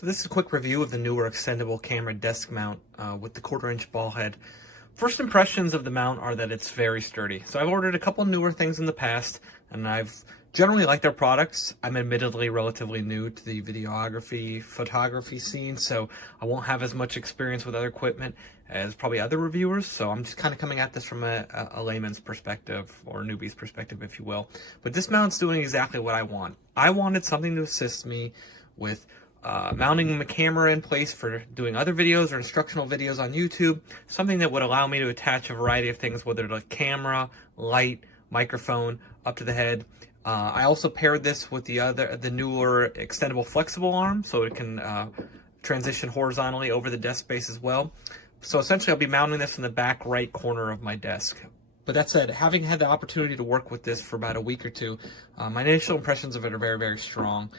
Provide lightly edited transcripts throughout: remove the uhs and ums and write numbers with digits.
So this is a quick review of the NEEWER Extendable camera desk mount with the 1/4-inch ball head. First impressions of the mount are that it's very sturdy. So I've ordered a couple NEEWER things in the past, and I've generally liked their products. I'm admittedly relatively new to the videography, photography scene, so I won't have as much experience with other equipment as probably other reviewers, so I'm just kind of coming at this from a layman's perspective, or newbie's perspective, if you will. But this mount's doing exactly what I want. I wanted something to assist me with mounting my camera in place for doing other videos or instructional videos on YouTube, something that would allow me to attach a variety of things, whether it's camera, light, microphone, up to the head. I also paired this with the NEEWER Extendable flexible arm, so it can transition horizontally over the desk space as well. So essentially I'll be mounting this in the back right corner of my desk. But that said, having had the opportunity to work with this for about a week or two, my initial impressions of it are very, very strong.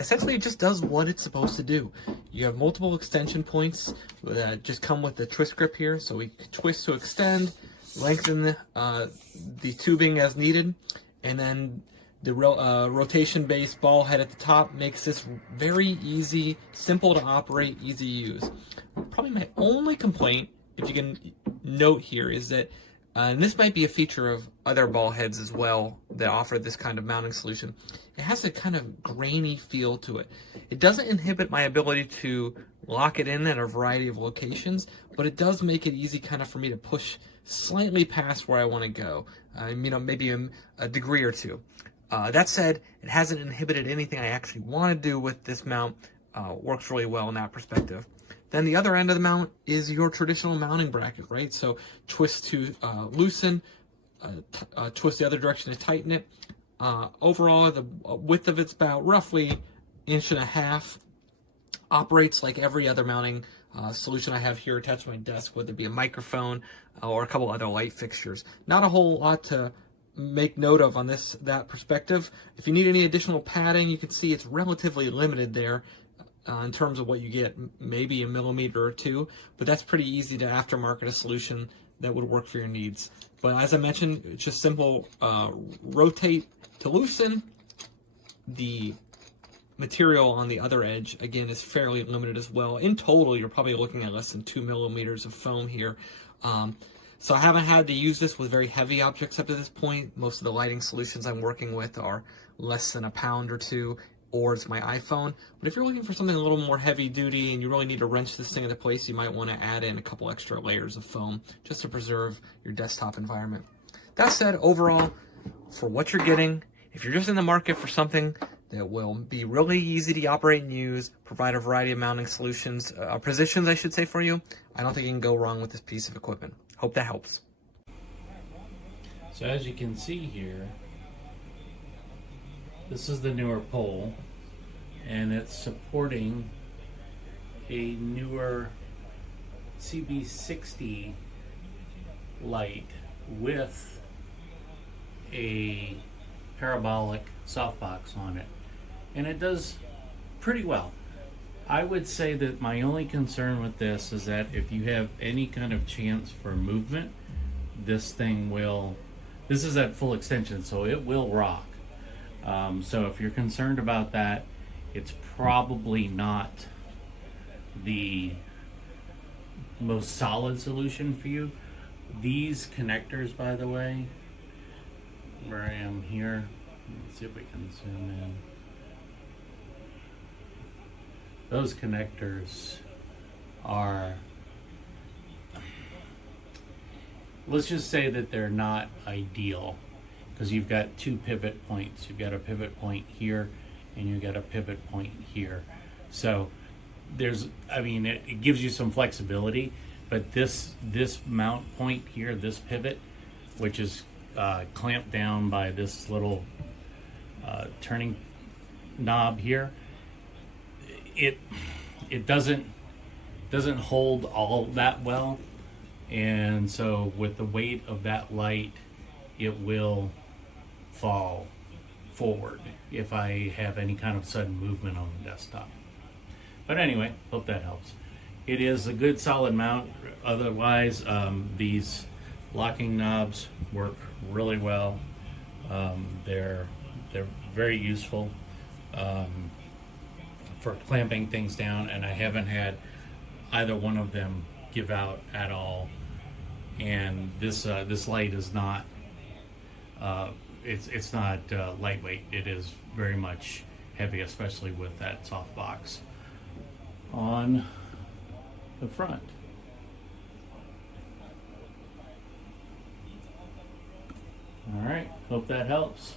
Essentially, it just does what it's supposed to do. You have multiple extension points that just come with the twist grip here, so we can twist to extend, lengthen the tubing as needed, and then the rotation-based ball head at the top makes this very easy, simple to operate, easy to use. Probably my only complaint, if you can note here, is that and this might be a feature of other ball heads as well that offer this kind of mounting solution. It has a kind of grainy feel to it. It doesn't inhibit my ability to lock it in at a variety of locations, but it does make it easy kind of for me to push slightly past where I want to go. Maybe a degree or two. That said, it hasn't inhibited anything I actually want to do with this mount. Works really well in that perspective. Then the other end of the mount is your traditional mounting bracket, right? So twist to loosen, twist the other direction to tighten it. Overall, the width of it's about roughly 1.5 inches. Operates like every other mounting solution I have here attached to my desk, whether it be a microphone or a couple other light fixtures. Not a whole lot to make note of on that perspective. If you need any additional padding, you can see it's relatively limited there. In terms of what you get, maybe a millimeter or two, but that's pretty easy to aftermarket a solution that would work for your needs. But as I mentioned, it's just simple, rotate to loosen. The material on the other edge, again, is fairly limited as well. In total, you're probably looking at less than 2 millimeters of foam here. So I haven't had to use this with very heavy objects up to this point. Most of the lighting solutions I'm working with are less than a pound or two, or it's my iPhone. But if you're looking for something a little more heavy duty and you really need to wrench this thing into place, you might want to add in a couple extra layers of foam just to preserve your desktop environment. That said, overall, for what you're getting, if you're just in the market for something that will be really easy to operate and use, provide a variety of mounting solutions, positions I should say for you, I don't think you can go wrong with this piece of equipment. Hope that helps. So as you can see here, this is the NEEWER pole, and it's supporting a NEEWER CB60 light with a parabolic softbox on it, and it does pretty well. I would say that my only concern with this is that if you have any kind of chance for movement, this is at full extension, so it will rock. So if you're concerned about that, it's probably not the most solid solution for you. These connectors, by the way, where I am here, let's see if we can zoom in. Those connectors are, let's just say that they're not ideal, because you've got two pivot points. You've got a pivot point here and you've got a pivot point here. So it gives you some flexibility, but this mount point here, this pivot, which is clamped down by this little turning knob here, it doesn't hold all that well, and so with the weight of that light, it will fall forward if I have any kind of sudden movement on the desktop. But anyway, hope that helps. It is a good solid mount. Otherwise, these locking knobs work really well. They're very useful. for clamping things down, and I haven't had either one of them give out at all. And this light is not it's not lightweight. It is very much heavy, especially with that softbox on the front. All right, hope that helps.